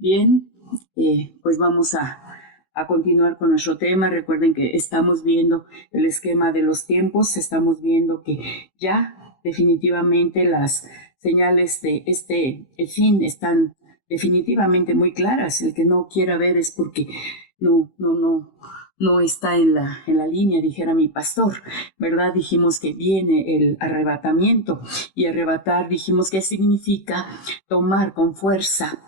Bien, pues vamos a continuar con nuestro tema. Recuerden que estamos viendo el esquema de los tiempos, estamos viendo que ya definitivamente las señales de el fin están definitivamente muy claras. El que no quiera ver es porque no, no, no, no está en la línea, dijera mi pastor, ¿verdad? Dijimos que viene el arrebatamiento y arrebatar, dijimos que significa tomar con fuerza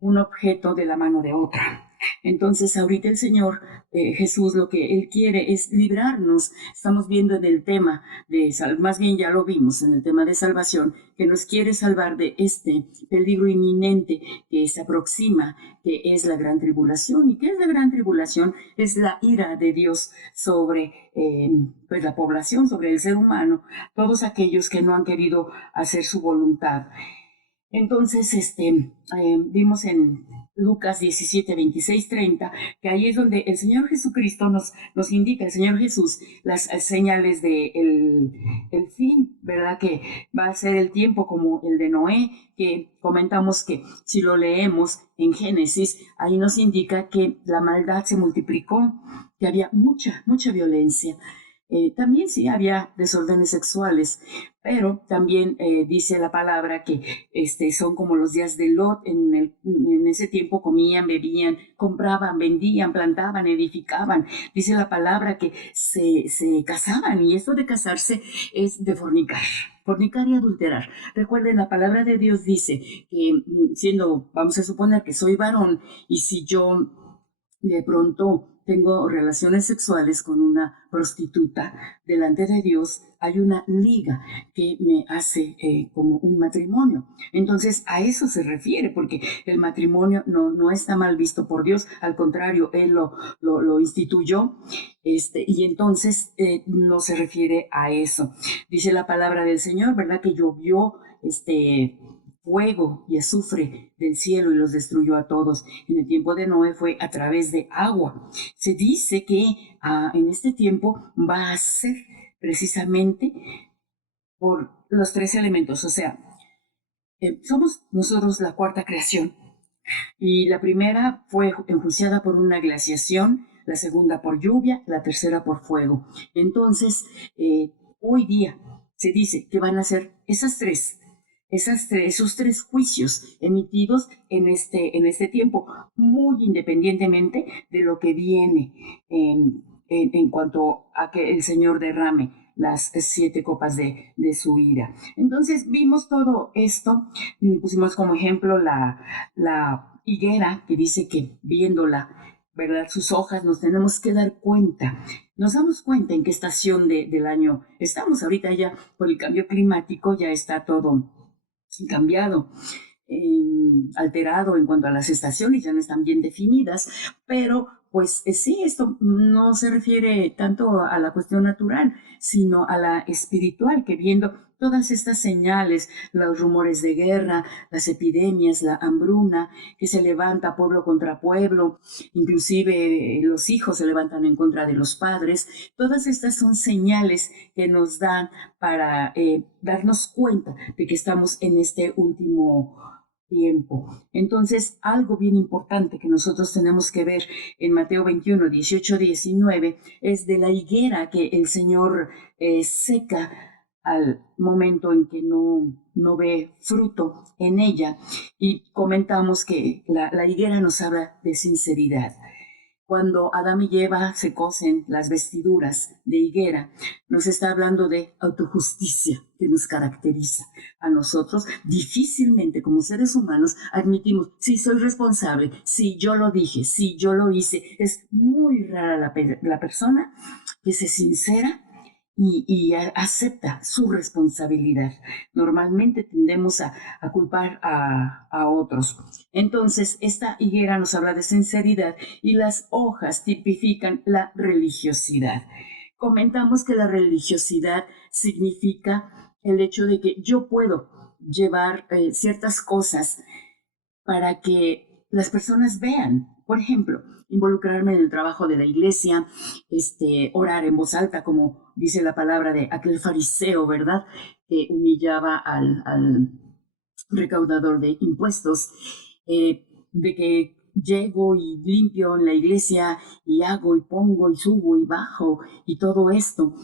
un objeto de la mano de otra. Entonces, ahorita el Señor Jesús lo que Él quiere es librarnos. Estamos viendo en el tema más bien ya lo vimos en el tema de salvación, que nos quiere salvar de este peligro inminente que se aproxima, que es la gran tribulación. ¿Y qué es la gran tribulación? Es la ira de Dios sobre pues la población, sobre el ser humano, todos aquellos que no han querido hacer su voluntad. Entonces, vimos en Lucas 17, 26, 30, que ahí es donde el Señor Jesucristo nos indica, el Señor Jesús, las señales de el fin, ¿verdad? Que va a ser el tiempo como el de Noé, que comentamos que si lo leemos en Génesis, ahí nos indica que la maldad se multiplicó, que había mucha, mucha violencia. También sí había desórdenes sexuales, pero también dice la palabra que son como los días de Lot. En ese tiempo comían, bebían, compraban, vendían, plantaban, edificaban. Dice la palabra que se casaban, y esto de casarse es de fornicar y adulterar. Recuerden, la palabra de Dios dice que vamos a suponer que soy varón, y si yo de pronto tengo relaciones sexuales con una prostituta, delante de Dios hay una liga que me hace como un matrimonio. Entonces a eso se refiere, porque el matrimonio no está mal visto por Dios, al contrario, Él lo instituyó, y entonces no se refiere a eso. Dice la palabra del Señor, ¿verdad? Que llovió fuego y azufre del cielo y los destruyó a todos. En el tiempo de Noé fue a través de agua. Se dice que en este tiempo va a ser precisamente por los tres elementos. O sea, somos nosotros la cuarta creación, y la primera fue enjuiciada por una glaciación, la segunda por lluvia, la tercera por fuego. Entonces, hoy día se dice que van a ser esos tres juicios emitidos en este tiempo, muy independientemente de lo que viene en cuanto a que el Señor derrame las siete copas de su ira. Entonces vimos todo esto, pusimos como ejemplo la higuera, que dice que viéndola, ¿verdad? Sus hojas, nos tenemos que dar cuenta. Nos damos cuenta en qué estación del año estamos. Ahorita ya por el cambio climático ya está todo cambiado, alterado en cuanto a las estaciones, ya no están bien definidas, pero pues sí, esto no se refiere tanto a la cuestión natural, sino a la espiritual, que viendo todas estas señales, los rumores de guerra, las epidemias, la hambruna, que se levanta pueblo contra pueblo, inclusive los hijos se levantan en contra de los padres, todas estas son señales que nos dan para darnos cuenta de que estamos en este último tiempo. Entonces, algo bien importante que nosotros tenemos que ver en Mateo 21, 18, 19, es de la higuera que el Señor seca al momento en que no ve fruto en ella. Y comentamos que la higuera nos habla de sinceridad. Cuando Adán y Eva se cosen las vestiduras de higuera, nos está hablando de autojusticia que nos caracteriza a nosotros. Difícilmente como seres humanos admitimos, sí, soy responsable, sí, yo lo dije, sí, yo lo hice. Es muy rara la persona que se sincera y acepta su responsabilidad. Normalmente tendemos a culpar a otros. Entonces, esta higuera nos habla de sinceridad, y las hojas tipifican la religiosidad. Comentamos que la religiosidad significa el hecho de que yo puedo llevar ciertas cosas para que las personas vean. Por ejemplo, involucrarme en el trabajo de la iglesia, orar en voz alta, como dice la palabra de aquel fariseo, ¿verdad? Que humillaba al recaudador de impuestos. de que llego y limpio en la iglesia y hago y pongo y subo y bajo y todo esto.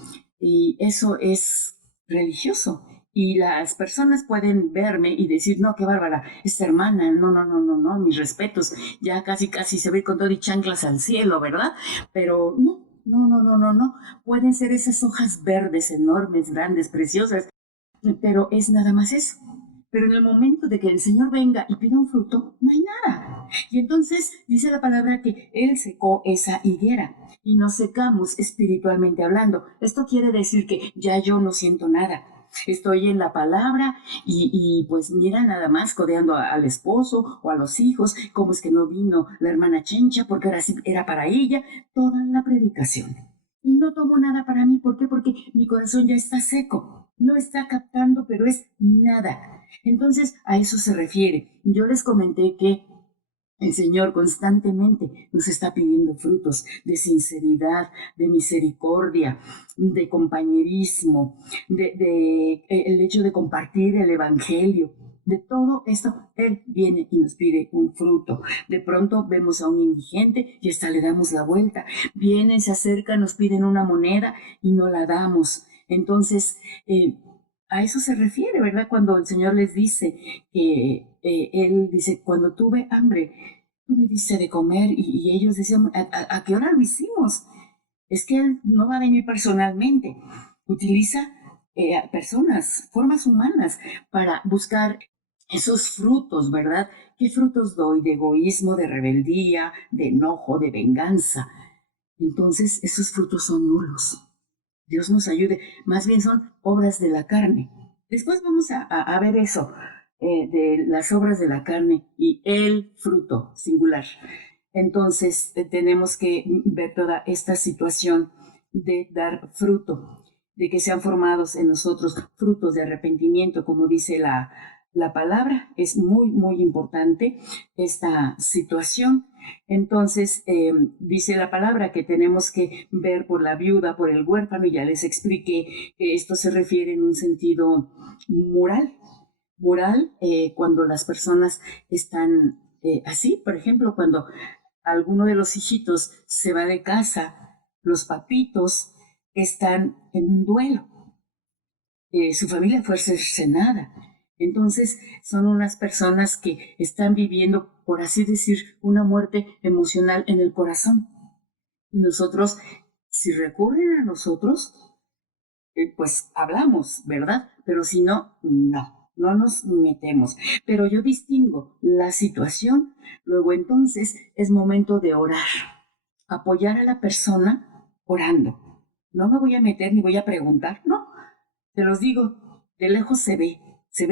Y eso es religioso. Y las personas pueden verme y decir, no, qué bárbara, esta hermana, no, no, no, no, no, mis respetos, ya casi, casi se ve con todo y chanclas al cielo, ¿verdad? Pero no, no, no, no, no, no. Pueden ser esas hojas verdes, enormes, grandes, preciosas, pero es nada más eso. Pero en el momento de que el Señor venga y pida un fruto, no hay nada. Y entonces dice la palabra que Él secó esa higuera y nos secamos espiritualmente hablando. Esto quiere decir que ya yo no siento nada. Estoy en la palabra y pues mira nada más codeando al esposo o a los hijos, cómo es que no vino la hermana Chencha, porque ahora sí era para ella, toda la predicación. Y no tomo nada para mí, ¿por qué? Porque mi corazón ya está seco, no está captando, pero es nada. Entonces, a eso se refiere. Yo les comenté que el Señor constantemente nos está pidiendo frutos de sinceridad, de misericordia, de compañerismo, el hecho de compartir el Evangelio. De todo esto, Él viene y nos pide un fruto. De pronto vemos a un indigente y hasta le damos la vuelta. Vienen, se acercan, nos piden una moneda y no la damos. Entonces, a eso se refiere, ¿verdad? Cuando el Señor les dice que Él dice, cuando tuve hambre, tú me diste de comer y ellos decían, ¿a qué hora lo hicimos? Es que Él no va a venir personalmente, utiliza personas, formas humanas para buscar esos frutos, ¿verdad? ¿Qué frutos doy? De egoísmo, de rebeldía, de enojo, de venganza. Entonces, esos frutos son nulos. Dios nos ayude, más bien son obras de la carne. Después vamos a ver eso, de las obras de la carne y el fruto singular. Entonces tenemos que ver toda esta situación de dar fruto, de que sean formados en nosotros frutos de arrepentimiento, como dice la palabra. Es muy, muy importante esta situación. Entonces, dice la palabra que tenemos que ver por la viuda, por el huérfano, y ya les expliqué que esto se refiere en un sentido moral. Moral, cuando las personas están así, por ejemplo, cuando alguno de los hijitos se va de casa, los papitos están en un duelo, su familia fue cercenada. Entonces son unas personas que están viviendo, por así decir, una muerte emocional en el corazón. Y nosotros, si recurren a nosotros, pues hablamos, ¿verdad? Pero si no, no, no nos metemos. Pero yo distingo la situación, luego entonces es momento de orar, apoyar a la persona orando. No me voy a meter ni voy a preguntar, no, te los digo, de lejos se ve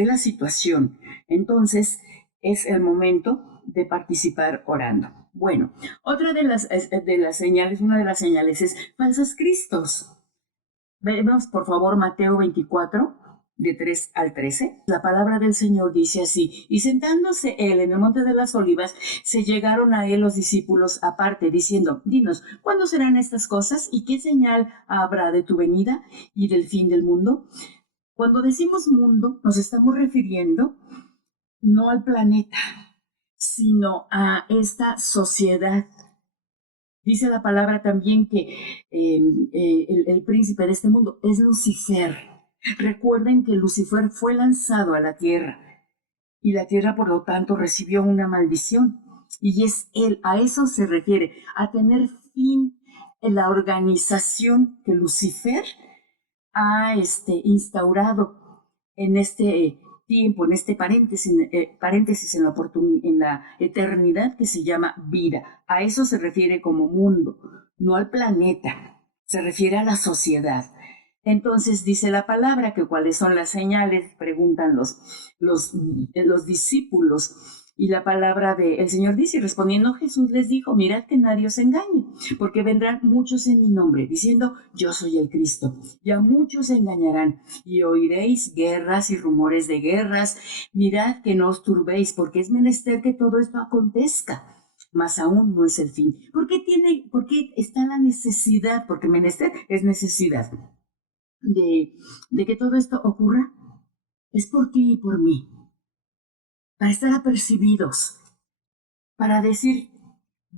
la situación. Entonces es el momento de participar orando. Bueno, otra de las señales, una de las señales es falsos cristos. Vemos por favor Mateo 24, de 3 al 13. La palabra del Señor dice así, y sentándose él en el monte de las olivas, se llegaron a él los discípulos aparte, diciendo, dinos, ¿cuándo serán estas cosas? ¿Y qué señal habrá de tu venida y del fin del mundo? Cuando decimos mundo, nos estamos refiriendo no al planeta, sino a esta sociedad. Dice la palabra también que el príncipe de este mundo es Lucifer. Recuerden que Lucifer fue lanzado a la tierra y la tierra por lo tanto recibió una maldición. Y es él, a eso se refiere, a tener fin en la organización que Lucifer ha instaurado en este tiempo, en este paréntesis en la eternidad que se llama vida. A eso se refiere como mundo, no al planeta, se refiere a la sociedad. Entonces dice la palabra que cuáles son las señales, preguntan los discípulos. Y la palabra del Señor dice, y respondiendo Jesús les dijo, mirad que nadie os engañe, porque vendrán muchos en mi nombre, diciendo, yo soy el Cristo. Y a muchos se engañarán, y oiréis guerras y rumores de guerras. Mirad que no os turbéis, porque es menester que todo esto acontezca, mas aún no es el fin. ¿Por qué está la necesidad? Porque menester es necesidad de que todo esto ocurra. Es por ti y por mí, para estar apercibidos, para decir,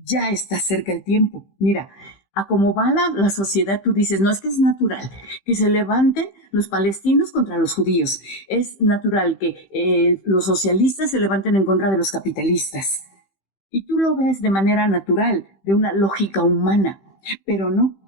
ya está cerca el tiempo. Mira, a cómo va la sociedad, tú dices, no, es que es natural que se levanten los palestinos contra los judíos. Es natural que los socialistas se levanten en contra de los capitalistas. Y tú lo ves de manera natural, de una lógica humana, pero no.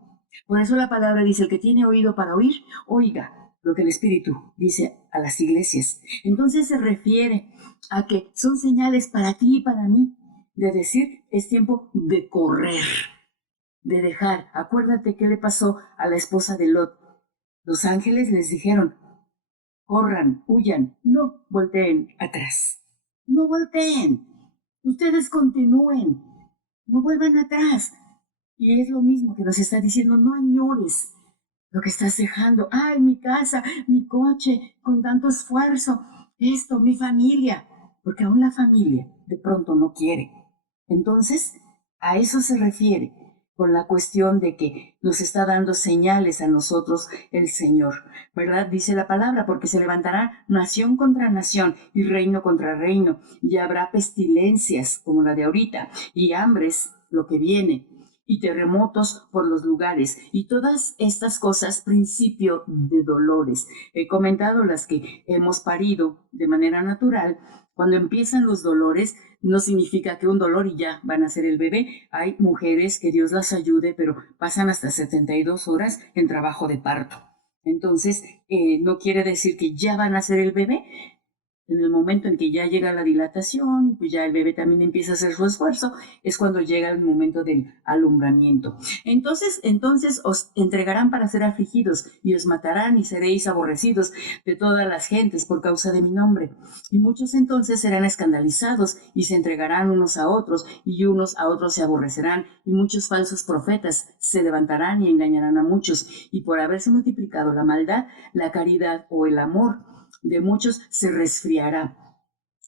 Por eso la palabra dice, el que tiene oído para oír, oiga lo que el Espíritu dice a las iglesias. Entonces se refiere a que son señales para ti y para mí, de decir, es tiempo de correr, de dejar. Acuérdate qué le pasó a la esposa de Lot. Los ángeles les dijeron, corran, huyan, no volteen atrás. No volteen. Ustedes continúen, no vuelvan atrás. Y es lo mismo que nos está diciendo, no añores lo que estás dejando. Ay, mi casa, mi coche, con tanto esfuerzo, esto, mi familia. Porque aún la familia de pronto no quiere. Entonces, a eso se refiere con la cuestión de que nos está dando señales a nosotros el Señor, ¿verdad? Dice la palabra, porque se levantará nación contra nación y reino contra reino, y habrá pestilencias como la de ahorita, y hambres, lo que viene, y terremotos por los lugares, y todas estas cosas, principio de dolores. He comentado las que hemos parido de manera natural. Cuando empiezan los dolores, no significa que un dolor y ya van a ser el bebé. Hay mujeres que Dios las ayude, pero pasan hasta 72 horas en trabajo de parto. Entonces, no quiere decir que ya van a ser el bebé. En el momento en que ya llega la dilatación y pues ya el bebé también empieza a hacer su esfuerzo, es cuando llega el momento del alumbramiento. Entonces os entregarán para ser afligidos y os matarán y seréis aborrecidos de todas las gentes por causa de mi nombre. Y muchos entonces serán escandalizados y se entregarán unos a otros y unos a otros se aborrecerán y muchos falsos profetas se levantarán y engañarán a muchos. Y por haberse multiplicado la maldad, la caridad o el amor de muchos se resfriará,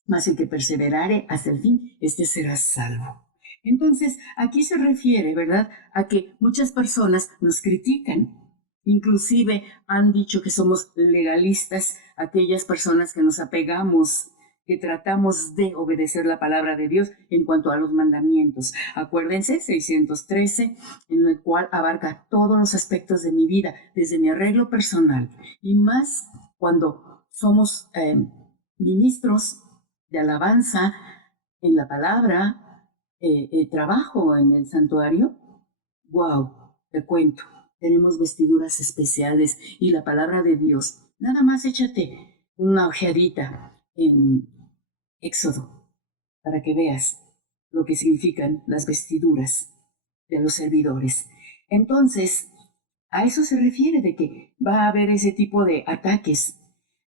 mas el que perseverare hasta el fin, este será salvo. Entonces, aquí se refiere, ¿verdad?, a que muchas personas nos critican. Inclusive han dicho que somos legalistas, aquellas personas que nos apegamos, que tratamos de obedecer la palabra de Dios en cuanto a los mandamientos. Acuérdense, 613, en el cual abarca todos los aspectos de mi vida, desde mi arreglo personal, y más cuando somos ministros de alabanza en la palabra, trabajo en el santuario. Wow, te cuento, tenemos vestiduras especiales y la palabra de Dios. Nada más échate una ojeadita en Éxodo para que veas lo que significan las vestiduras de los servidores. Entonces, a eso se refiere de que va a haber ese tipo de ataques.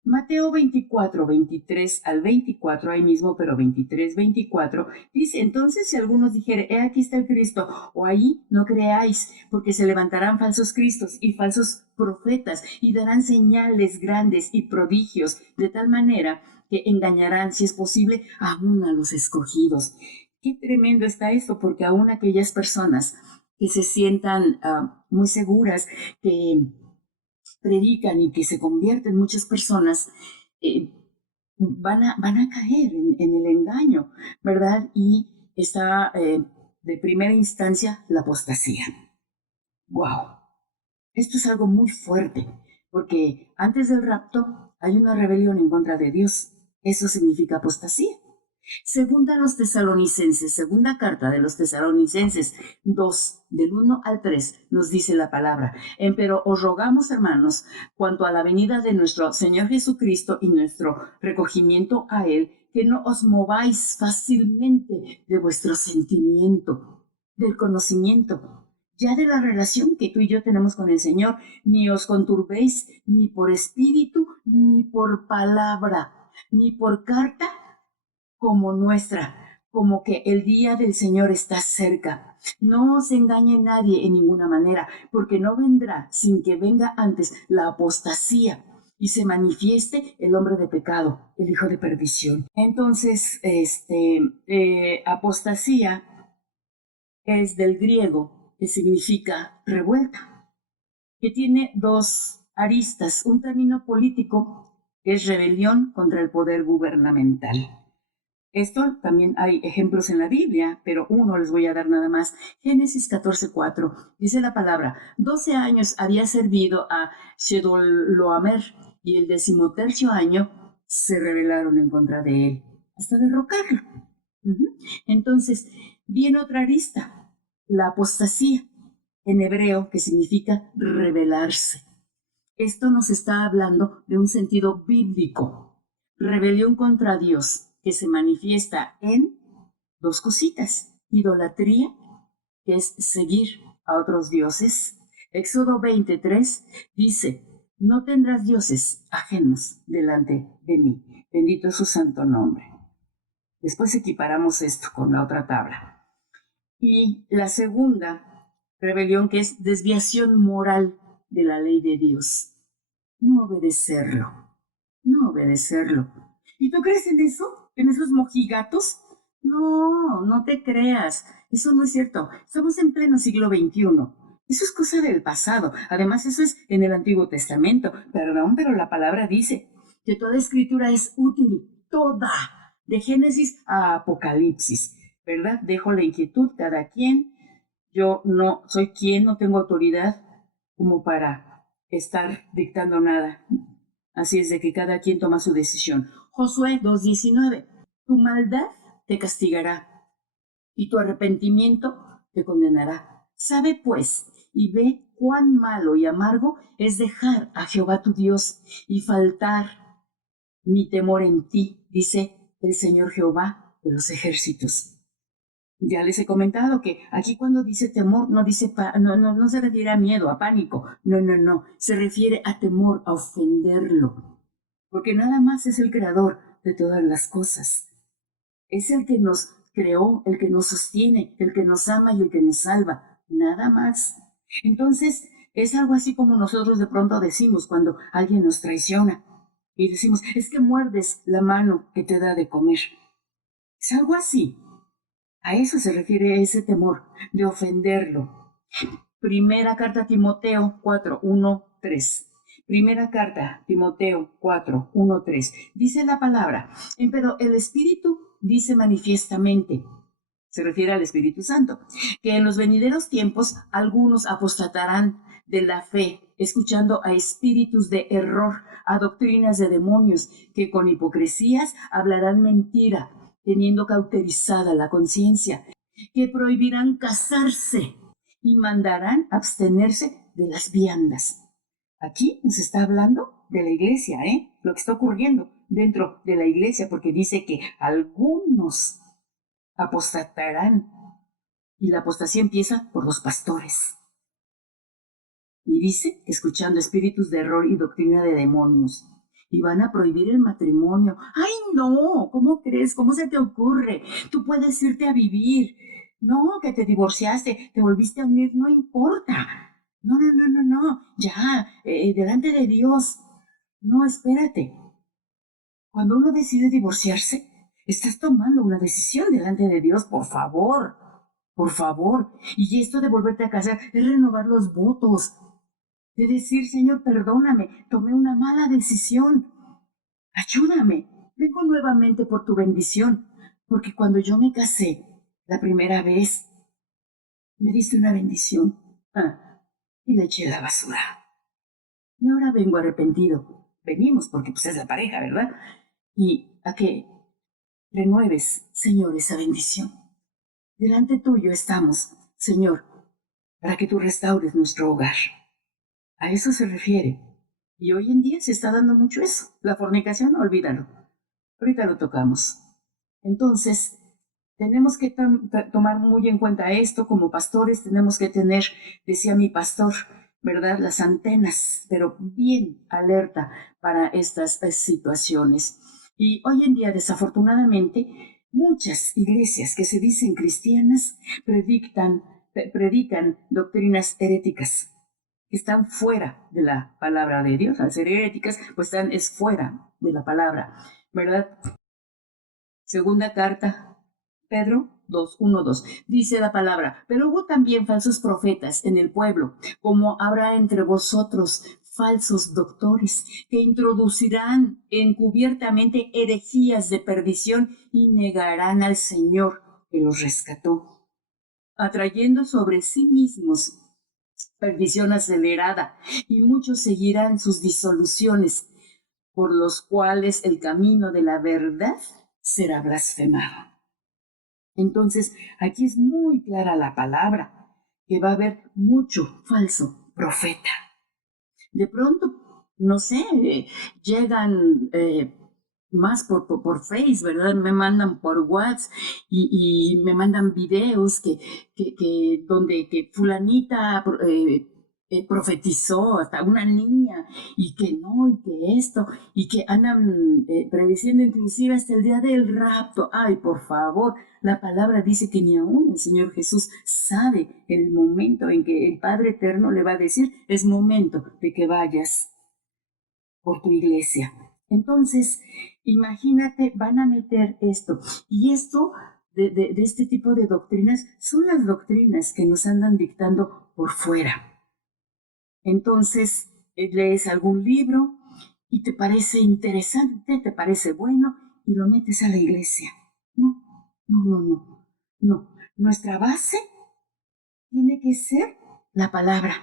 Mateo 24, 23 al 24, ahí mismo, pero 23, 24, dice, entonces si algunos dijere, he aquí está el Cristo, o ahí no creáis, porque se levantarán falsos cristos y falsos profetas, y darán señales grandes y prodigios, de tal manera que engañarán, si es posible, aún a los escogidos. Qué tremendo está esto, porque aún aquellas personas que se sientan muy seguras, que predican y que se convierten muchas personas, van a caer en el engaño, ¿verdad? Y está de primera instancia la apostasía. ¡Wow! Esto es algo muy fuerte, porque antes del rapto hay una rebelión en contra de Dios. Eso significa apostasía. Segunda carta de los Tesalonicenses 2, del 1 al 3, nos dice la palabra. Empero os rogamos, hermanos, cuanto a la venida de nuestro Señor Jesucristo y nuestro recogimiento a Él, que no os mováis fácilmente de vuestro sentimiento, del conocimiento, ya de la relación que tú y yo tenemos con el Señor, ni os conturbéis ni por espíritu, ni por palabra, ni por carta, como nuestra, como que el día del Señor está cerca. No os engañe nadie en ninguna manera, porque no vendrá sin que venga antes la apostasía y se manifieste el hombre de pecado, el hijo de perdición. Entonces, apostasía es del griego, que significa revuelta, que tiene dos aristas, un término político que es rebelión contra el poder gubernamental. Esto también hay ejemplos en la Biblia, pero uno les voy a dar nada más. Génesis 14:4 dice la palabra: 12 años había servido a Chedorlaomer y el 13º año se rebelaron en contra de él, hasta derrocarlo. Entonces, viene otra arista, la apostasía, en hebreo, que significa rebelarse. Esto nos está hablando de un sentido bíblico. Rebelión contra Dios, que se manifiesta en dos cositas: idolatría, que es seguir a otros dioses. Éxodo 23 dice: no tendrás dioses ajenos delante de mí. Bendito es su santo nombre. Después equiparamos esto con la otra tabla. Y la segunda rebelión, que es desviación moral de la ley de Dios. No obedecerlo. No obedecerlo. ¿Y tú crees en eso? ¿En esos mojigatos? No, no te creas. Eso no es cierto. Estamos en pleno siglo XXI. Eso es cosa del pasado. Además, eso es en el Antiguo Testamento. Perdón, pero la palabra dice que toda escritura es útil. Toda. De Génesis a Apocalipsis. ¿Verdad? Dejo la inquietud cada quien. Yo no soy quien, no tengo autoridad como para estar dictando nada. Así es de que cada quien toma su decisión. Josué 2:19. Tu maldad te castigará y tu arrepentimiento te condenará. Sabe pues y ve cuán malo y amargo es dejar a Jehová tu Dios y faltar mi temor en ti, dice el Señor Jehová de los ejércitos. Ya les he comentado que aquí cuando dice temor no dice no se refiere a miedo, a pánico. No. Se refiere a temor, a ofenderlo. Porque nada más es el creador de todas las cosas. Es el que nos creó, el que nos sostiene, el que nos ama y el que nos salva. Nada más. Entonces, es algo así como nosotros de pronto decimos cuando alguien nos traiciona. Y decimos: es que muerdes la mano que te da de comer. Es algo así. A eso se refiere ese temor, de ofenderlo. Primera carta a Timoteo 4:1-3. Primera carta a Timoteo 4:1-3. Dice la palabra: pero el Espíritu dice manifiestamente, se refiere al Espíritu Santo, que en los venideros tiempos algunos apostatarán de la fe, escuchando a espíritus de error, a doctrinas de demonios, que con hipocresías hablarán mentira, teniendo cauterizada la conciencia, que prohibirán casarse y mandarán abstenerse de las viandas. Aquí nos está hablando de la iglesia, lo que está ocurriendo dentro de la iglesia, porque dice que algunos apostatarán, y la apostasía empieza por los pastores. Y dice que escuchando espíritus de error y doctrina de demonios, y van a prohibir el matrimonio. ¡Ay, no! ¿Cómo crees? ¿Cómo se te ocurre? Tú puedes irte a vivir. No, que te divorciaste, te volviste a unir, no importa. No. Ya, delante de Dios. No, espérate. Cuando uno decide divorciarse, estás tomando una decisión delante de Dios, por favor. Por favor. Y esto de volverte a casar es renovar los votos. De decir: Señor, perdóname, tomé una mala decisión. Ayúdame, vengo nuevamente por tu bendición, porque cuando yo me casé la primera vez, me diste una bendición y la eché a la basura. Y ahora vengo arrepentido. Venimos porque pues es la pareja, ¿verdad? Y a que renueves, Señor, esa bendición. Delante tuyo estamos, Señor, para que tú restaures nuestro hogar. A eso se refiere. Y hoy en día se está dando mucho eso. La fornicación, olvídalo. Ahorita lo tocamos. Entonces, tenemos que tomar muy en cuenta esto. Como pastores tenemos que tener, decía mi pastor, ¿verdad?, las antenas, pero bien alerta para estas situaciones. Y hoy en día, desafortunadamente, muchas iglesias que se dicen cristianas predican doctrinas heréticas, que están fuera de la palabra de Dios. Al ser heréticas, pues es fuera de la palabra, ¿verdad? Segunda carta, Pedro 2:1-2. Dice la palabra: pero hubo también falsos profetas en el pueblo, como habrá entre vosotros falsos doctores que introducirán encubiertamente herejías de perdición y negarán al Señor que los rescató, atrayendo sobre sí mismos perdición acelerada, y muchos seguirán sus disoluciones, por los cuales el camino de la verdad será blasfemado. Entonces, aquí es muy clara la palabra, que va a haber mucho falso profeta. De pronto, no sé, llegan más por Face, ¿verdad? Me mandan por WhatsApp y me mandan videos donde que fulanita profetizó hasta una niña y que no, y que esto, y que andan prediciendo inclusive hasta el día del rapto. Ay, por favor, la palabra dice que ni aún el Señor Jesús sabe el momento en que el Padre Eterno le va a decir, es momento de que vayas por tu iglesia. Entonces, imagínate, van a meter esto. Y esto, de este tipo de doctrinas, son las doctrinas que nos andan dictando por fuera. Entonces, lees algún libro y te parece interesante, te parece bueno, y lo metes a la iglesia. No, no, no, no, no. Nuestra base tiene que ser la palabra.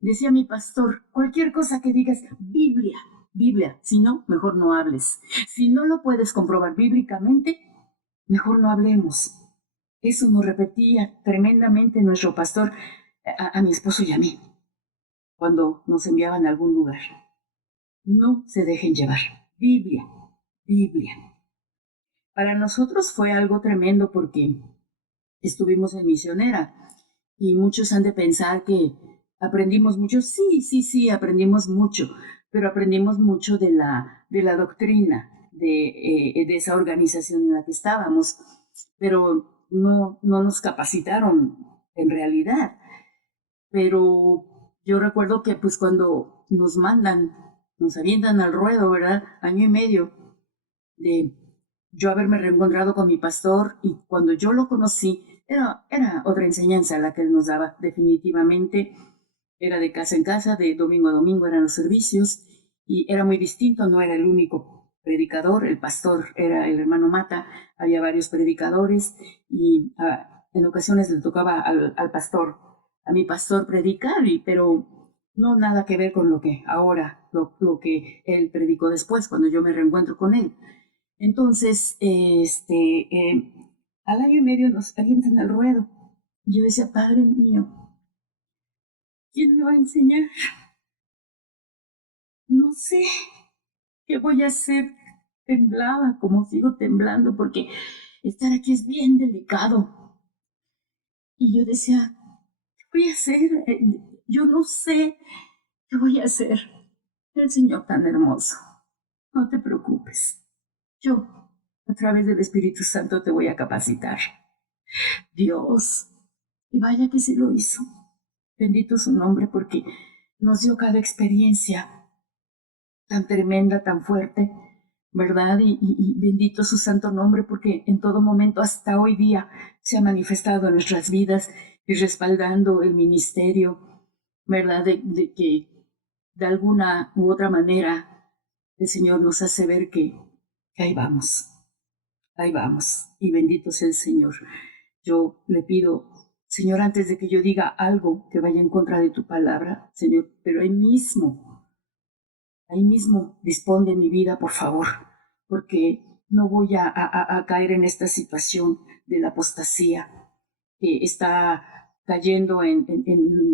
Decía mi pastor, cualquier cosa que digas, Biblia, Biblia. Si no, mejor no hables. Si no lo puedes comprobar bíblicamente, mejor no hablemos. Eso nos repetía tremendamente nuestro pastor a mi esposo y a mí cuando nos enviaban a algún lugar. No se dejen llevar. Biblia, Biblia. Para nosotros fue algo tremendo porque estuvimos en misionera y muchos han de pensar que aprendimos mucho. Sí, sí, sí, aprendimos mucho, pero aprendimos mucho de la doctrina de esa organización en la que estábamos, pero no nos capacitaron en realidad. Pero yo recuerdo que pues cuando nos avientan al ruedo, ¿verdad? Año y medio de yo haberme reencontrado con mi pastor, y cuando yo lo conocí, era otra enseñanza la que él nos daba, definitivamente. Era de casa en casa, de domingo a domingo eran los servicios, y era muy distinto, no era el único predicador, el pastor era el hermano Mata, había varios predicadores, y en ocasiones le tocaba al pastor, a mi pastor predicar, pero no nada que ver con lo que ahora, lo que él predicó después, cuando yo me reencuentro con él. Entonces, al año y medio nos avientan al ruedo. Y yo decía, Padre mío, ¿quién me va a enseñar? No sé qué voy a hacer. Temblaba, como sigo temblando, porque estar aquí es bien delicado. Y yo decía, ¿qué voy a hacer? Yo no sé qué voy a hacer. El Señor tan hermoso. No te preocupes. Yo, a través del Espíritu Santo, te voy a capacitar. Dios. Y vaya que sí lo hizo. Bendito su nombre, porque nos dio cada experiencia tan tremenda, tan fuerte, ¿verdad? Y bendito su santo nombre, porque en todo momento, hasta hoy día, se ha manifestado en nuestras vidas y respaldando el ministerio, ¿verdad? De que de alguna u otra manera el Señor nos hace ver que ahí vamos. Ahí vamos, y bendito sea el Señor. Yo le pido, Señor, antes de que yo diga algo que vaya en contra de tu palabra, Señor, pero ahí mismo dispón de mi vida, por favor, porque no voy a caer en esta situación de la apostasía que está cayendo en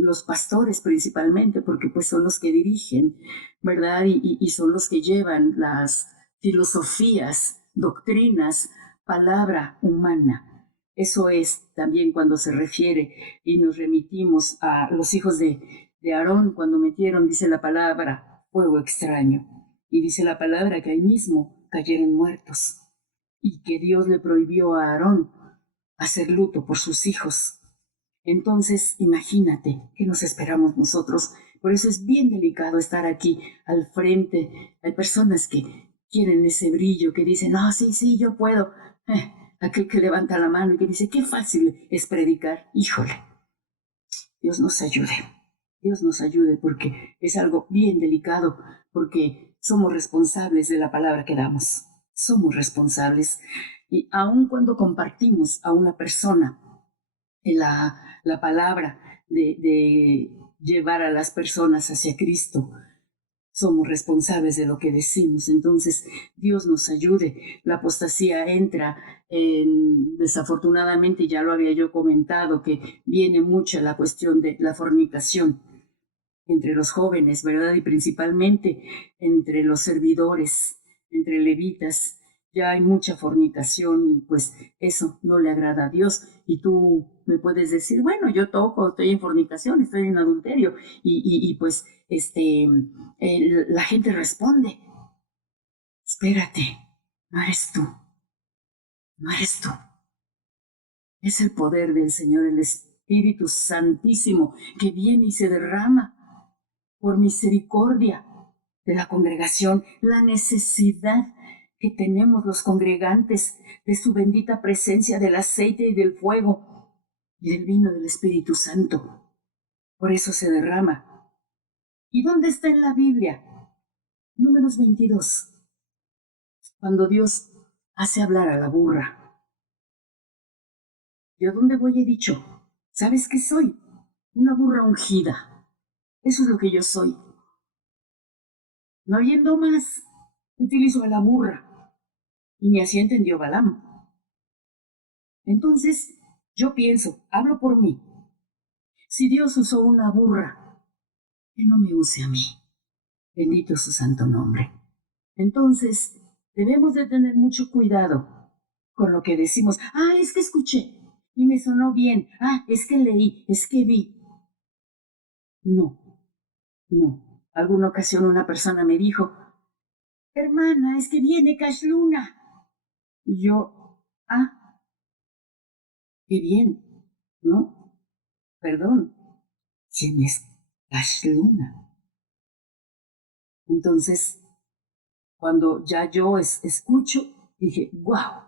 los pastores principalmente, porque pues son los que dirigen, ¿verdad? Y son los que llevan las filosofías, doctrinas, palabra humana. Eso es también cuando se refiere y nos remitimos a los hijos de Aarón cuando metieron, dice la palabra, fuego extraño. Y dice la palabra que ahí mismo cayeron muertos y que Dios le prohibió a Aarón hacer luto por sus hijos. Entonces, imagínate qué nos esperamos nosotros. Por eso es bien delicado estar aquí al frente. Hay personas que quieren ese brillo, que dicen, no, sí, sí, yo puedo. Aquel que levanta la mano y que dice, qué fácil es predicar. Híjole, Dios nos ayude. Dios nos ayude porque es algo bien delicado, porque somos responsables de la palabra que damos. Somos responsables. Y aun cuando compartimos a una persona la palabra de llevar a las personas hacia Cristo, somos responsables de lo que decimos. Entonces, Dios nos ayude. La apostasía entra, desafortunadamente, ya lo había yo comentado, que viene mucha la cuestión de la fornicación entre los jóvenes, ¿verdad? Y principalmente entre los servidores, entre levitas. Ya hay mucha fornicación y pues eso no le agrada a Dios. Y tú me puedes decir, bueno, yo toco, estoy en fornicación, estoy en adulterio. Y pues la gente responde, espérate, no eres tú, no eres tú. Es el poder del Señor, el Espíritu Santísimo, que viene y se derrama por misericordia de la congregación, la necesidad que tenemos los congregantes de su bendita presencia, del aceite y del fuego y del vino del Espíritu Santo. Por eso se derrama. ¿Y dónde está en la Biblia? Números 22. Cuando Dios hace hablar a la burra. ¿Yo dónde voy? He dicho, ¿sabes qué soy? Una burra ungida. Eso es lo que yo soy. No habiendo más, utilizo a la burra. Y ni así entendió Balaam. Entonces, yo pienso, hablo por mí. Si Dios usó una burra, que no me use a mí. Bendito su santo nombre. Entonces, debemos de tener mucho cuidado con lo que decimos. Ah, es que escuché y me sonó bien. Ah, es que leí, es que vi. No, no. Alguna ocasión una persona me dijo, hermana, es que viene Cash Luna. Y yo, ah, qué bien, ¿no? Perdón, ¿quién es Cash Luna? Entonces, cuando ya yo escucho, dije, wow,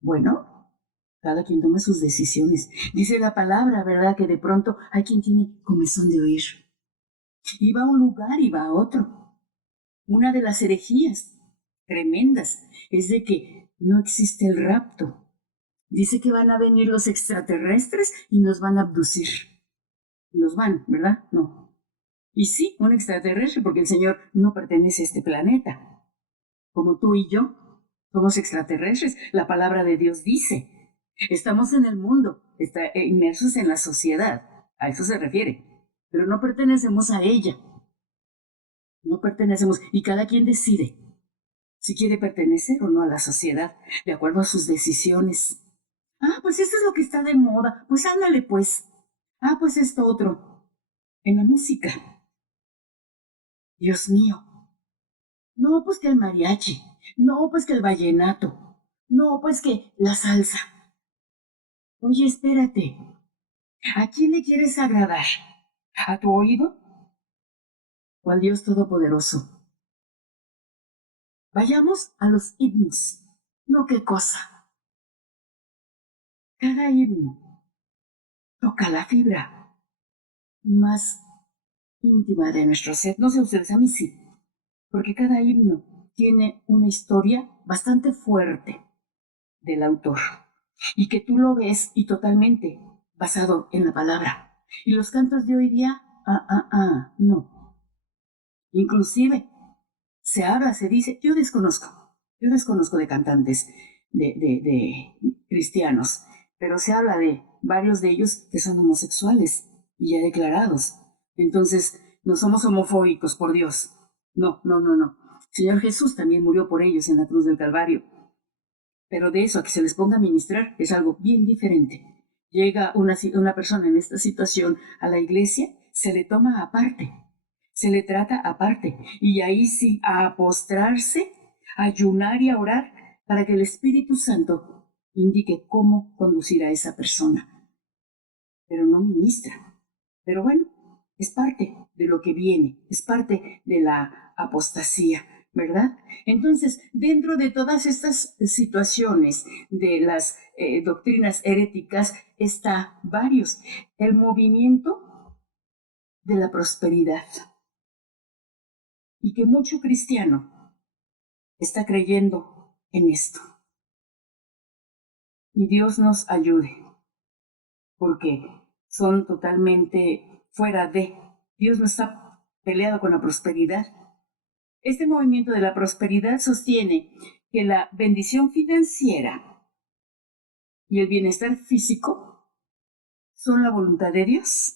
bueno, cada quien toma sus decisiones. Dice la palabra, ¿verdad? Que de pronto hay quien tiene comezón de oír. Y va a un lugar y va a otro. Una de las herejías tremendas es de que no existe el rapto. Dice que van a venir los extraterrestres y nos van a abducir. Nos van, ¿verdad? No. Y sí, un extraterrestre, porque el Señor no pertenece a este planeta. Como tú y yo, somos extraterrestres. La palabra de Dios dice, estamos en el mundo, inmersos en la sociedad. A eso se refiere. Pero no pertenecemos a ella. No pertenecemos. Y cada quien decide si quiere pertenecer o no a la sociedad, de acuerdo a sus decisiones. Ah, pues esto es lo que está de moda. Pues ándale, pues. Ah, pues esto otro. En la música. Dios mío. No, pues que el mariachi. No, pues que el vallenato. No, pues que la salsa. Oye, espérate. ¿A quién le quieres agradar? ¿A tu oído? ¿O al Dios Todopoderoso? Vayamos a los himnos. No, qué cosa. Cada himno toca la fibra más íntima de nuestro ser. No sé ustedes, a mí sí. Porque cada himno tiene una historia bastante fuerte del autor. Y que tú lo ves y totalmente basado en la palabra. Y los cantos de hoy día, no. Inclusive, se habla, se dice, yo desconozco de cantantes de cristianos, pero se habla de varios de ellos que son homosexuales y ya declarados. Entonces, no somos homofóbicos, por Dios. No, no, no, no. Señor Jesús también murió por ellos en la cruz del Calvario. Pero de eso a que se les ponga a ministrar es algo bien diferente. Llega una persona en esta situación a la iglesia, se le toma aparte, se le trata aparte. Y ahí sí, a postrarse, a ayunar y a orar para que el Espíritu Santo indique cómo conducir a esa persona. Pero no ministra. Pero bueno, es parte de lo que viene, es parte de la apostasía, ¿verdad? Entonces, dentro de todas estas situaciones de las doctrinas heréticas está varios. El movimiento de la prosperidad y que mucho cristiano está creyendo en esto. Y Dios nos ayude, porque son totalmente fuera de. Dios no está peleado con la prosperidad. Este movimiento de la prosperidad sostiene que la bendición financiera y el bienestar físico son la voluntad de Dios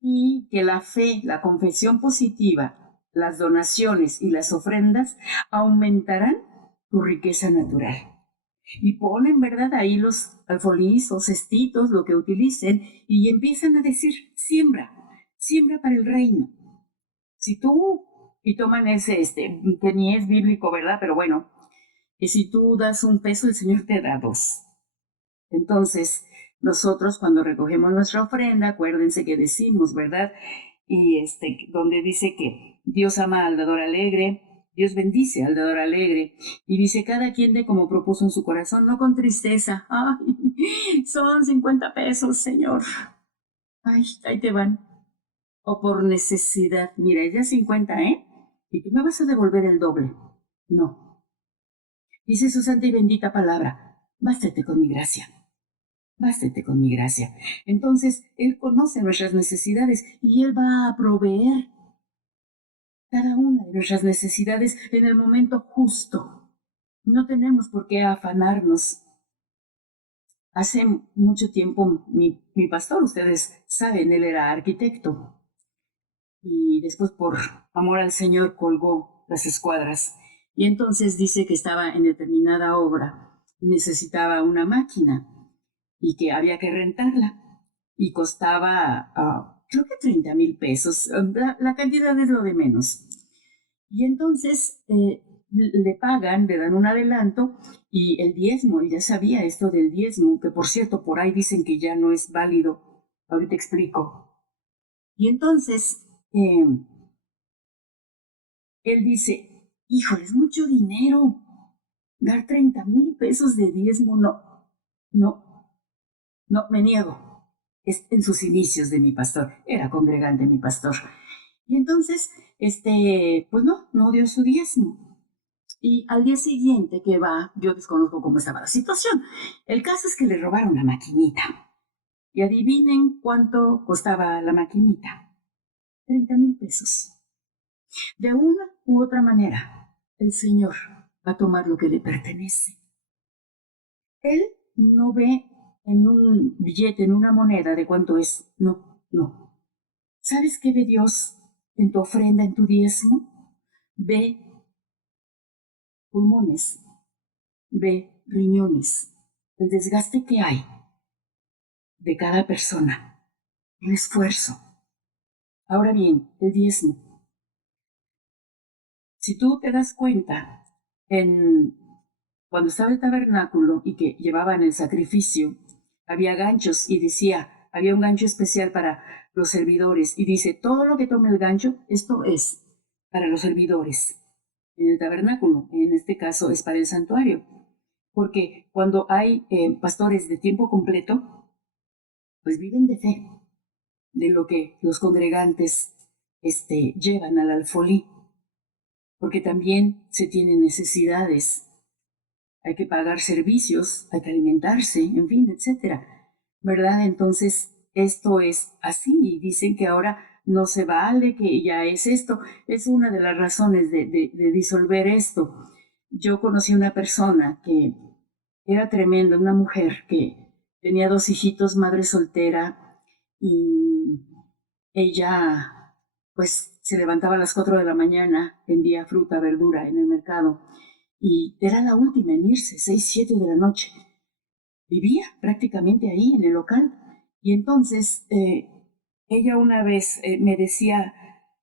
y que la fe, la confesión positiva, las donaciones y las ofrendas aumentarán tu riqueza natural. Y ponen, ¿verdad?, ahí los alfolís o cestitos, lo que utilicen, y empiezan a decir, siembra, siembra para el reino. Si tú, y toman ese, que ni es bíblico, ¿verdad?, pero bueno, que si tú das $1, el Señor te da 2. Entonces, nosotros cuando recogemos nuestra ofrenda, acuérdense que decimos, ¿verdad?, y donde dice que Dios ama al dador alegre, Dios bendice al dador alegre, y dice, cada quien dé como propuso en su corazón, no con tristeza. Ay, son 50 pesos, Señor. Ay, ahí te van. O por necesidad. Mira, es ya 50, ¿eh? Y tú me vas a devolver el doble. No. Dice su santa y bendita palabra, bástate con mi gracia. Bástate con mi gracia. Entonces, Él conoce nuestras necesidades y Él va a proveer cada una de nuestras necesidades en el momento justo. No tenemos por qué afanarnos. Hace mucho tiempo mi pastor, ustedes saben, él era arquitecto y después por amor al Señor colgó las escuadras. Y entonces dice que estaba en determinada obra y necesitaba una máquina y que había que rentarla y costaba, creo que 30,000 pesos. La cantidad es lo de menos. Y entonces le pagan, le dan un adelanto y el diezmo, él ya sabía esto del diezmo, que por cierto por ahí dicen que ya no es válido. Ahorita explico. Y entonces él dice, híjole, es mucho dinero. Dar 30,000 pesos de diezmo, no, me niego. Es en sus inicios de mi pastor, era congregante mi pastor. Y entonces, pues no dio su diezmo. Y al día siguiente que va, yo desconozco cómo estaba la situación. El caso es que le robaron la maquinita. Y adivinen cuánto costaba la maquinita. 30,000 pesos. De una u otra manera, el Señor va a tomar lo que le pertenece. Él no ve en un billete, en una moneda, de cuánto es. No. ¿Sabes qué ve Dios en tu ofrenda, en tu diezmo? Ve pulmones, ve riñones, el desgaste que hay de cada persona, el esfuerzo. Ahora bien, el diezmo. Si tú te das cuenta, cuando estaba el tabernáculo y que llevaban el sacrificio, había ganchos y decía, había un gancho especial para los servidores y dice, todo lo que tome el gancho, esto es para los servidores. En el tabernáculo, en este caso es para el santuario, porque cuando hay pastores de tiempo completo, pues viven de fe, de lo que los congregantes llevan al alfolí, porque también se tienen necesidades, hay que pagar servicios, hay que alimentarse, en fin, etcétera, ¿verdad? Entonces, esto es así, y dicen que ahora no se vale, que ya es esto, es una de las razones de disolver esto. Yo conocí una persona que era tremenda, una mujer que tenía 2 hijitos, madre soltera, y ella, pues, se levantaba a las 4 de la mañana, vendía fruta, verdura en el mercado, y era la última en irse, 6, 7 de la noche. Vivía prácticamente ahí, en el local. Y entonces, ella una vez me decía,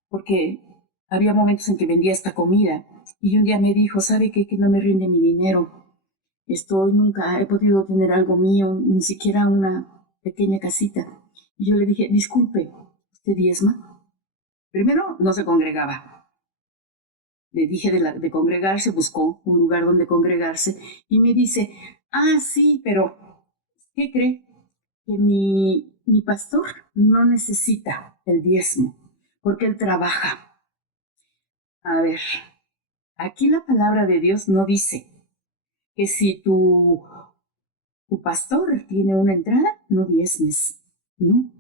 porque había momentos en que vendía esta comida, y un día me dijo, ¿sabe qué? Que no me rinde mi dinero. Nunca he podido tener algo mío, ni siquiera una pequeña casita. Y yo le dije, disculpe, ¿usted diezma? Primero, no se congregaba. Le dije de congregarse, buscó un lugar donde congregarse y me dice, sí, pero ¿qué cree? Que mi mi pastor no necesita el diezmo, porque él trabaja. A ver, aquí la palabra de Dios no dice que si tu pastor tiene una entrada, no diezmes. No,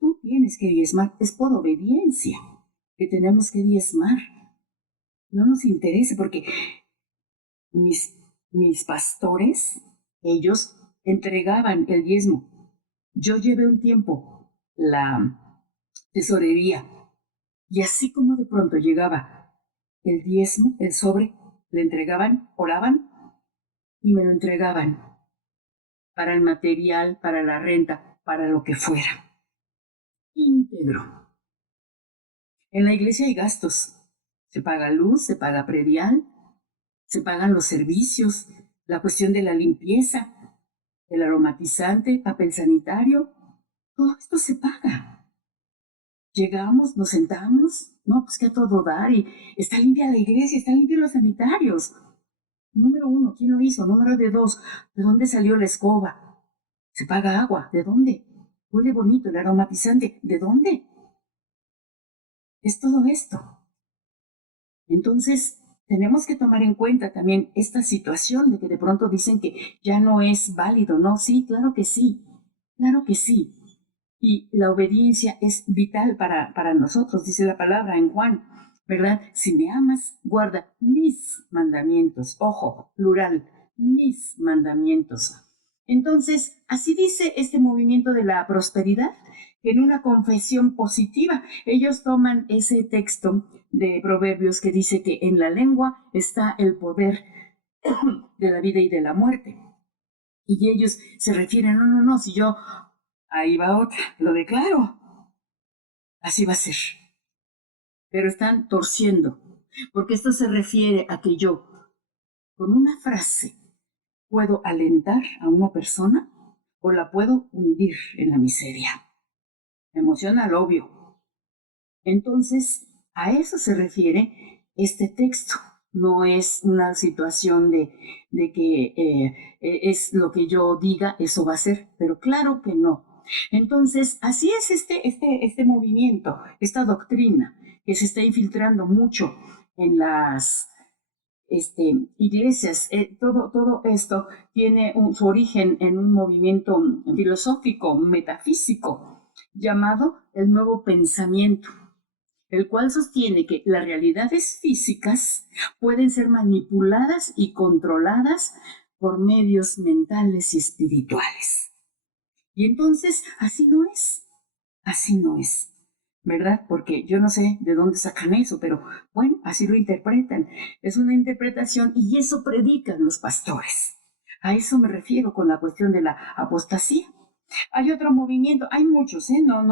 tú tienes que diezmar, es por obediencia que tenemos que diezmar. No nos interesa porque mis pastores, ellos entregaban el diezmo. Yo llevé un tiempo la tesorería y así como de pronto llegaba el diezmo, el sobre, le entregaban, oraban y me lo entregaban para el material, para la renta, para lo que fuera. Íntegro. En la iglesia hay gastos. Se paga luz, se paga predial, se pagan los servicios, la cuestión de la limpieza, el aromatizante, papel sanitario, todo esto se paga. Llegamos, nos sentamos, no, pues que a todo dar, y está limpia la iglesia, están limpios los sanitarios. Número 1, ¿quién lo hizo? Número 2, ¿de dónde salió la escoba? Se paga agua, ¿de dónde? Huele bonito el aromatizante, ¿de dónde? Es todo esto. Entonces, tenemos que tomar en cuenta también esta situación de que de pronto dicen que ya no es válido, ¿no? Sí, claro que sí, claro que sí. Y la obediencia es vital para nosotros, dice la palabra en Juan, ¿verdad? Si me amas, guarda mis mandamientos. Ojo, plural, mis mandamientos. Entonces, así dice este movimiento de la prosperidad, en una confesión positiva. Ellos toman ese texto de Proverbios que dice que en la lengua está el poder de la vida y de la muerte. Y ellos se refieren, no, si yo, ahí va otra, lo declaro, así va a ser. Pero están torciendo, porque esto se refiere a que yo, con una frase, puedo alentar a una persona o la puedo hundir en la miseria. Emocional, obvio. Entonces, a eso se refiere este texto. No es una situación de que es lo que yo diga, eso va a ser, pero claro que no. Entonces, así es este movimiento, esta doctrina que se está infiltrando mucho en las iglesias. Todo esto tiene su origen en un movimiento filosófico, metafísico, llamado el nuevo pensamiento, el cual sostiene que las realidades físicas pueden ser manipuladas y controladas por medios mentales y espirituales. Y entonces, así no es, ¿verdad? Porque yo no sé de dónde sacan eso, pero bueno, así lo interpretan. Es una interpretación y eso predican los pastores. A eso me refiero con la cuestión de la apostasía. Hay otro movimiento, hay muchos, no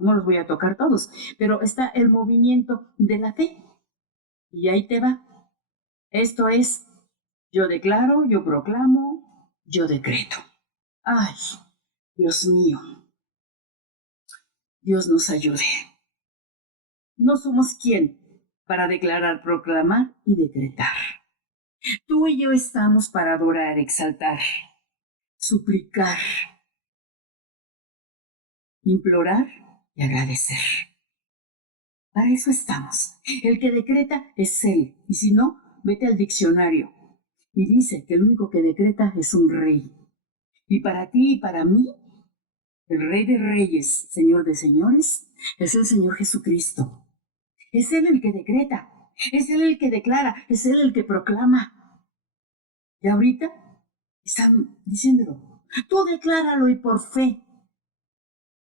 los voy a tocar todos, pero está el movimiento de la fe. Y ahí te va. Esto es, yo declaro, yo proclamo, yo decreto. Ay, Dios mío, Dios nos ayude. No somos quien para declarar, proclamar y decretar. Tú y yo estamos para adorar, exaltar, suplicar, implorar y agradecer. Para eso estamos. El que decreta es Él. Y si no, vete al diccionario. Y dice que el único que decreta es un rey. Y para ti y para mí, el Rey de Reyes, Señor de Señores, es el Señor Jesucristo. Es Él el que decreta. Es Él el que declara. Es Él el que proclama. Y ahorita están diciéndolo. Tú decláralo y por fe.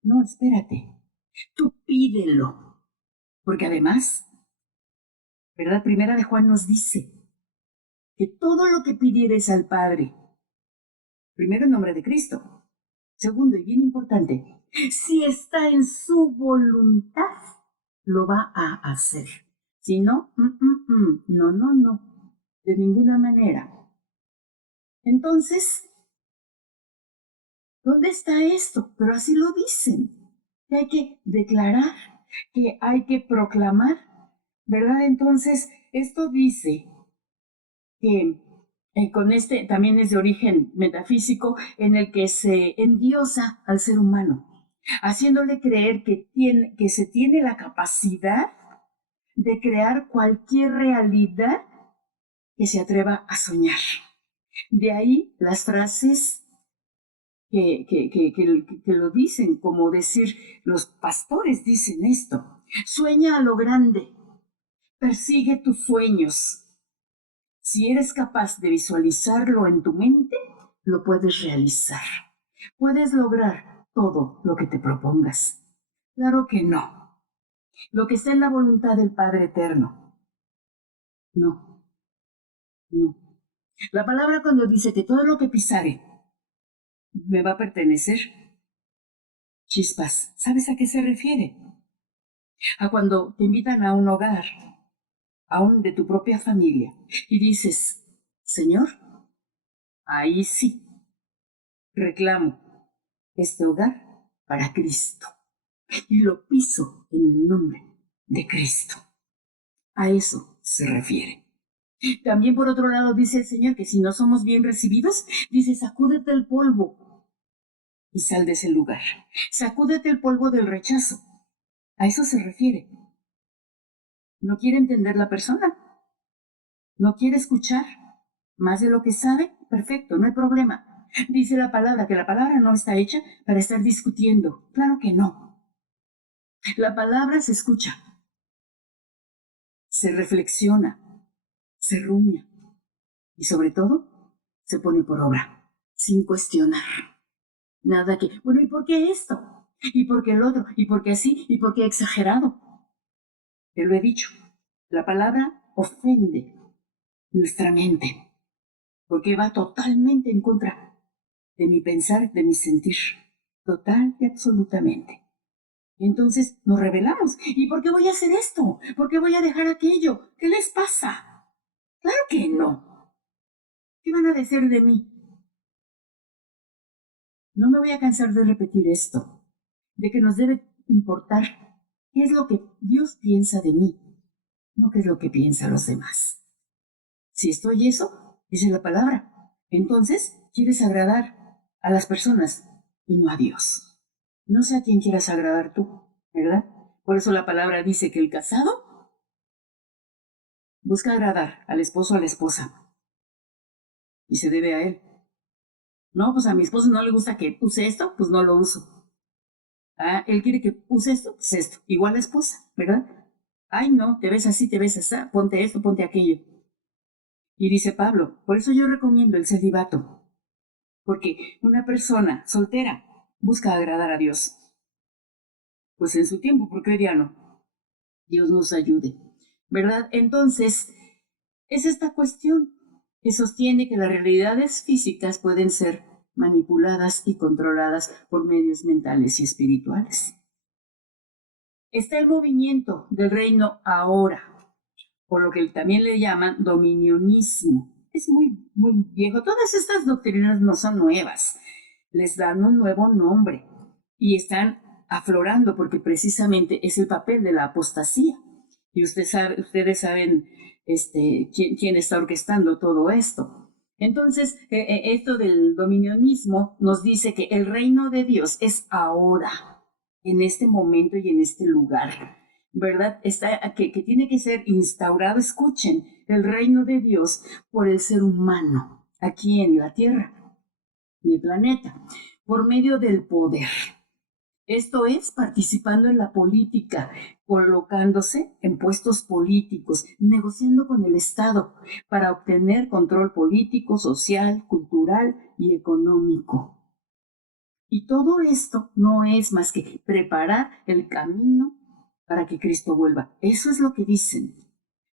No, espérate. Tú pídelo. Porque además, ¿verdad? Primera de Juan nos dice que todo lo que pidieres al Padre, primero en nombre de Cristo, segundo y bien importante, si está en su voluntad, lo va a hacer. Si no, no, de ninguna manera. Entonces, ¿dónde está esto? Pero así lo dicen, que hay que declarar, que hay que proclamar, ¿verdad? Entonces, esto dice que con este también es de origen metafísico, en el que se endiosa al ser humano, haciéndole creer que se tiene la capacidad de crear cualquier realidad que se atreva a soñar. De ahí las frases que lo dicen, como decir, los pastores dicen esto: sueña a lo grande, persigue tus sueños. Si eres capaz de visualizarlo en tu mente, lo puedes realizar. Puedes lograr todo lo que te propongas. Claro que no. Lo que está en la voluntad del Padre Eterno. No, no. La palabra cuando dice que todo lo que pisare me va a pertenecer, chispas, ¿sabes a qué se refiere? A cuando te invitan a un hogar, aún de tu propia familia, y dices, Señor, ahí sí, reclamo este hogar para Cristo y lo piso en el nombre de Cristo. A eso se refiere. También por otro lado dice el Señor que si no somos bien recibidos, dice, sacúdete el polvo y sal de ese lugar. Sacúdete el polvo del rechazo. A eso se refiere. ¿No quiere entender la persona? ¿No quiere escuchar más de lo que sabe? Perfecto, no hay problema. Dice la palabra que la palabra no está hecha para estar discutiendo. Claro que no. La palabra se escucha, se reflexiona, se rumia y sobre todo se pone por obra, sin cuestionar. Nada que, bueno, ¿y por qué esto? ¿Y por qué el otro? ¿Y por qué así? ¿Y por qué exagerado? Te lo he dicho, la palabra ofende nuestra mente, porque va totalmente en contra de mi pensar, de mi sentir, total y absolutamente. Entonces nos rebelamos. ¿Y por qué voy a hacer esto? ¿Por qué voy a dejar aquello? ¿Qué les pasa? Claro que no. ¿Qué van a decir de mí? No me voy a cansar de repetir esto, de que nos debe importar qué es lo que Dios piensa de mí, no qué es lo que piensan los demás. Si estoy eso, dice la palabra, entonces quieres agradar a las personas y no a Dios. No sé a quién quieras agradar tú, ¿verdad? Por eso la palabra dice que el casado busca agradar al esposo o a la esposa y se debe a él. No, pues a mi esposo no le gusta que use esto, pues no lo uso. Ah, él quiere que use esto, pues esto. Igual la esposa, ¿verdad? Ay, no, te ves así, te ves así, ponte esto, ponte aquello. Y dice Pablo, por eso yo recomiendo el celibato, porque una persona soltera busca agradar a Dios. Pues en su tiempo, porque hoy día no. Dios nos ayude, ¿verdad? Entonces, es esta cuestión que sostiene que las realidades físicas pueden ser manipuladas y controladas por medios mentales y espirituales. Está el movimiento del reino ahora, por lo que también le llaman dominionismo. Es muy viejo. Todas estas doctrinas no son nuevas. Les dan un nuevo nombre y están aflorando porque precisamente es el papel de la apostasía. Y ustedes saben quién está orquestando todo esto. Entonces, esto del dominionismo nos dice que el reino de Dios es ahora, en este momento y en este lugar. ¿Verdad? Que tiene que ser instaurado, escuchen, el reino de Dios por el ser humano, aquí en la tierra, en el planeta, por medio del poder. Esto es participando en la política, colocándose en puestos políticos, negociando con el Estado para obtener control político, social, cultural y económico. Y todo esto no es más que preparar el camino para que Cristo vuelva. Eso es lo que dicen.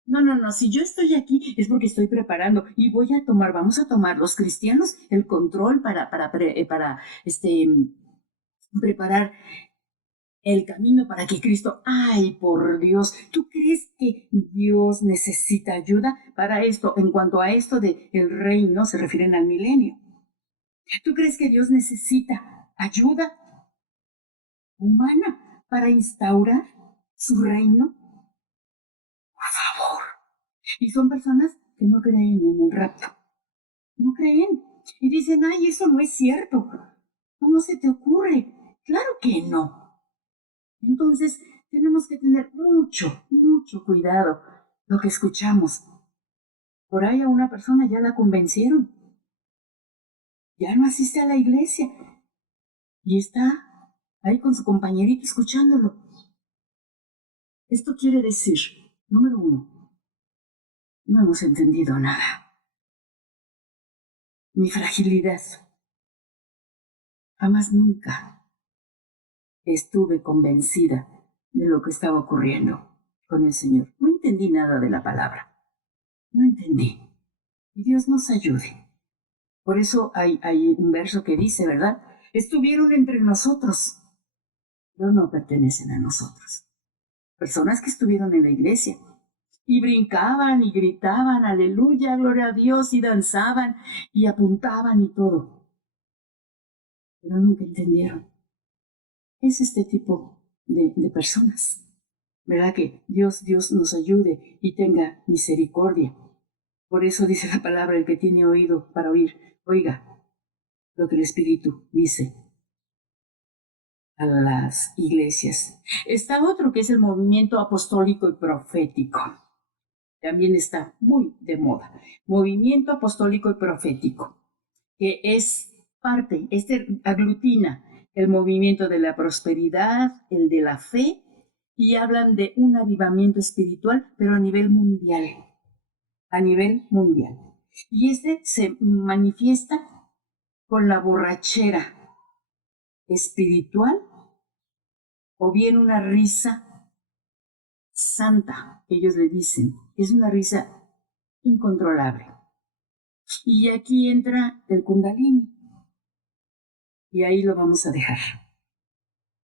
No, no, no, si yo estoy aquí es porque estoy preparando y vamos a tomar los cristianos el control para preparar el camino para que Cristo, ay, por Dios, ¿tú crees que Dios necesita ayuda para esto? En cuanto a esto de el reino, se refieren al milenio. ¿Tú crees que Dios necesita ayuda humana para instaurar su reino? Por favor. Y son personas que no creen en el rapto. no creen. Y dicen, ay, eso no es cierto. ¿Cómo se te ocurre? Claro que no. Entonces, tenemos que tener mucho cuidado lo que escuchamos. Por ahí a una persona ya la convencieron. Ya no asiste a la iglesia. Y está ahí con su compañerito escuchándolo. Esto quiere decir, número uno, no hemos entendido nada. Mi fragilidad. Jamás nunca estuve convencida de lo que estaba ocurriendo con el Señor. No entendí nada de la palabra. No entendí. Y Dios nos ayude. Por eso hay un verso que dice, ¿verdad? Estuvieron entre nosotros, pero no pertenecen a nosotros. Personas que estuvieron en la iglesia y brincaban y gritaban, aleluya, gloria a Dios, y danzaban y apuntaban y todo. Pero nunca entendieron. Es este tipo de personas. ¿Verdad que Dios nos ayude y tenga misericordia? Por eso dice la palabra, el que tiene oído para oír, oiga lo que el Espíritu dice a las iglesias. Está otro que es el movimiento apostólico y profético. También está muy de moda. Movimiento apostólico y profético, que es parte, aglutina el movimiento de la prosperidad, el de la fe, y hablan de un avivamiento espiritual, pero a nivel mundial. A nivel mundial. Y se manifiesta con la borrachera espiritual o bien una risa santa, que ellos le dicen. Es una risa incontrolable. Y aquí entra el Kundalini. Y ahí lo vamos a dejar.